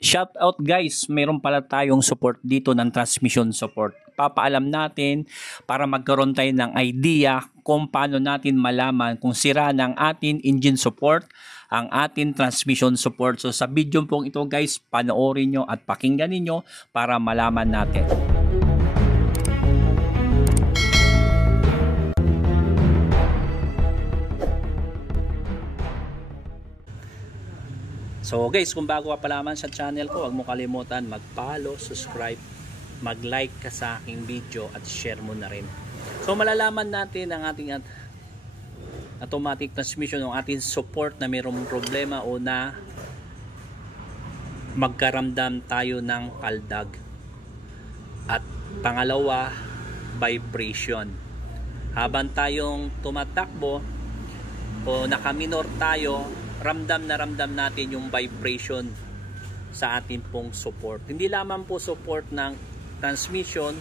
Shout out guys, meron pala tayong support dito ng transmission support. Papaalam natin para magkaroon tayo ng idea kung paano natin malaman kung sira ng ating engine support, ang ating transmission support. So sa video pong ito guys, panoorin nyo at pakinggan niyo para malaman natin. So guys, kung bago ka pa lamang sa channel ko, huwag mo kalimutan mag-follow, subscribe, mag-like ka sa aking video at share mo na rin. So malalaman natin ang ating automatic transmission, ang ating support na mayroong problema o na magkaramdam tayo ng kaldag. At pangalawa, vibration. Habang tayong tumatakbo o nakaminor tayo, ramdam na ramdam natin yung vibration sa ating pong support. Hindi lamang po support ng transmission,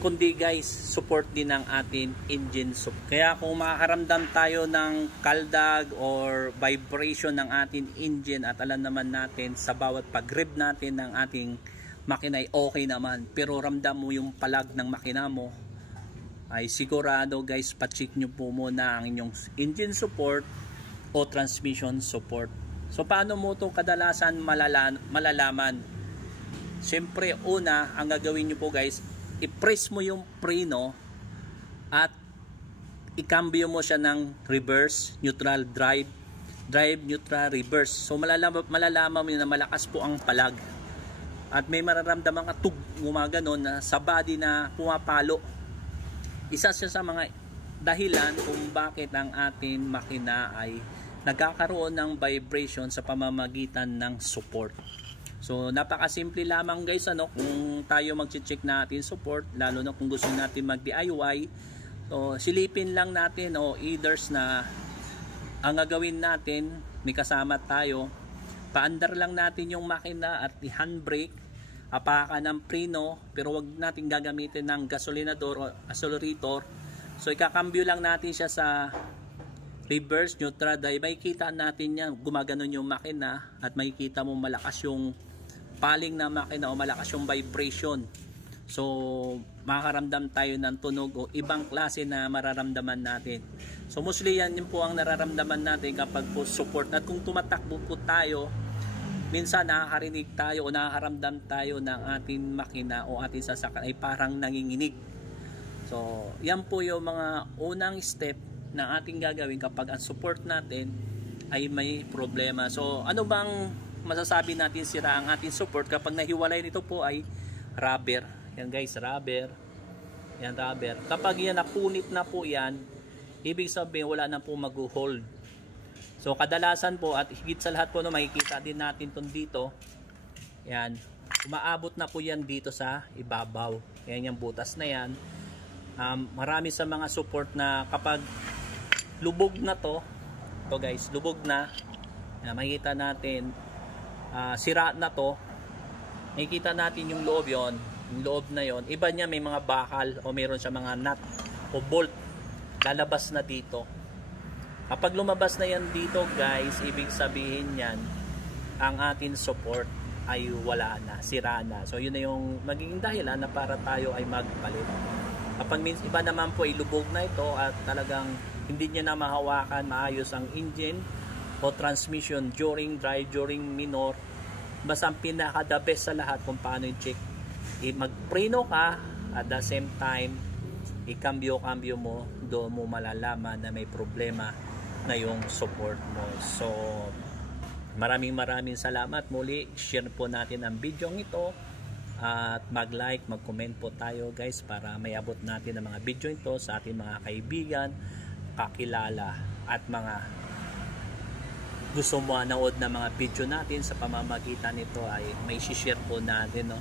kundi guys, support din ng ating engine support. Kaya kung makakaramdam tayo ng kaldag or vibration ng ating engine at alam naman natin sa bawat pag-rev natin ng ating makina ay okay naman, pero ramdam mo yung palag ng makina mo, ay sigurado guys, pa-check nyo po muna ang inyong engine support o transmission support. So paano mo ito kadalasan malalaman? Siyempre una, ang gagawin nyo po guys, i-press mo yung preno at i-cambio mo siya ng reverse, neutral, drive, neutral, reverse. So malalaman mo na malakas po ang palag at may mararamdaman ka tug, gumaganon na sa body na pumapalo. Isa siya sa mga dahilan kung bakit ang ating makina ay nagkakaroon ng vibration sa pamamagitan ng support. So napakasimple lamang guys, kung tayo mag-check natin support, lalo na kung gusto natin mag-DIY, so silipin lang natin o either na ang gagawin natin, may kasama tayo, paandar lang natin yung makina at i-handbrake, apakan ng preno, pero wag natin gagamitin ng gasolinador o accelerator. So ikakambyo lang natin siya sa reverse, neutral, drive. Makikita natin yan, gumaganon yung makina at makikita mo malakas yung paling na makina o malakas yung vibration. So makakaramdam tayo ng tunog o ibang klase na mararamdaman natin. So mostly yan po ang nararamdaman natin kapag po support. At kung tumatakbo po tayo, minsan nakakarinig tayo o nakakaramdam tayo ng ating makina o ating sasakyan ay parang nanginginig. So yan po yung mga unang step na ating gagawin kapag ang support natin ay may problema. So ano bang masasabi natin sira ang ating support kapag nahiwalay nito po ay rubber. Yan guys, rubber. Yan rubber. Kapag yan napunit na po yan, ibig sabihin wala na po mag-hold. So kadalasan po at higit sa lahat po makikita din natin itong dito. Yan. Umaabot na po yan dito sa ibabaw. Yan yung butas na yan. Marami sa mga support na kapag lubog na to guys, lubog na, makikita natin sira na to, makikita natin yung loob yon, yung loob na yon, iba niya may mga bakal o meron siya mga nut o bolt lalabas na dito. Kapag lumabas na yan dito guys, ibig sabihin yan ang ating support ay wala na, sira na. So yun na yung magiging dahilan na para tayo ay magpalit. Kapag iba naman po ay lubog na ito at talagang hindi niya na mahawakan maayos ang engine o transmission during drive, during minor, basta ang pinaka the best sa lahat kung paano i-check, magpreno ka at the same time i-cambio mo, doon mo malalaman na may problema na yung support mo. So maraming salamat muli. Share po natin ang video ito at mag-like, mag-comment po tayo guys para may abot natin ang mga video ito sa ating mga kaibigan, kakilala at mga gusto mo manood na mga video natin. Sa pamamagitan nito ay may share po natin,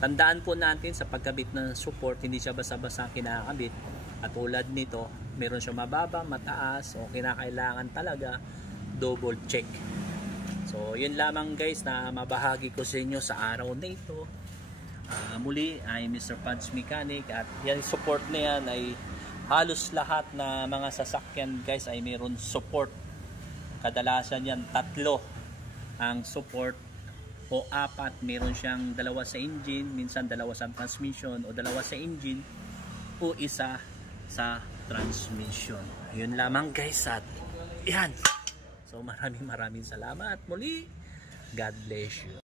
Tandaan po natin sa pagkabit ng support, hindi siya basta-basta kinakabit. At tulad nito, meron siya mababa, mataas o kinakailangan talaga double check. So yun lamang guys na mabahagi ko sa inyo sa araw na ito. Muli ay Mr. Pads Mechanic at yan support na yan ay halos lahat na mga sasakyan guys ay mayroon support. Kadalasan yan 3 ang support o 4, meron siyang 2 sa engine, minsan 2 sa transmission, o 2 sa engine, o 1 sa transmission. Yun lamang guys, at yan. So maraming salamat muli. God bless you.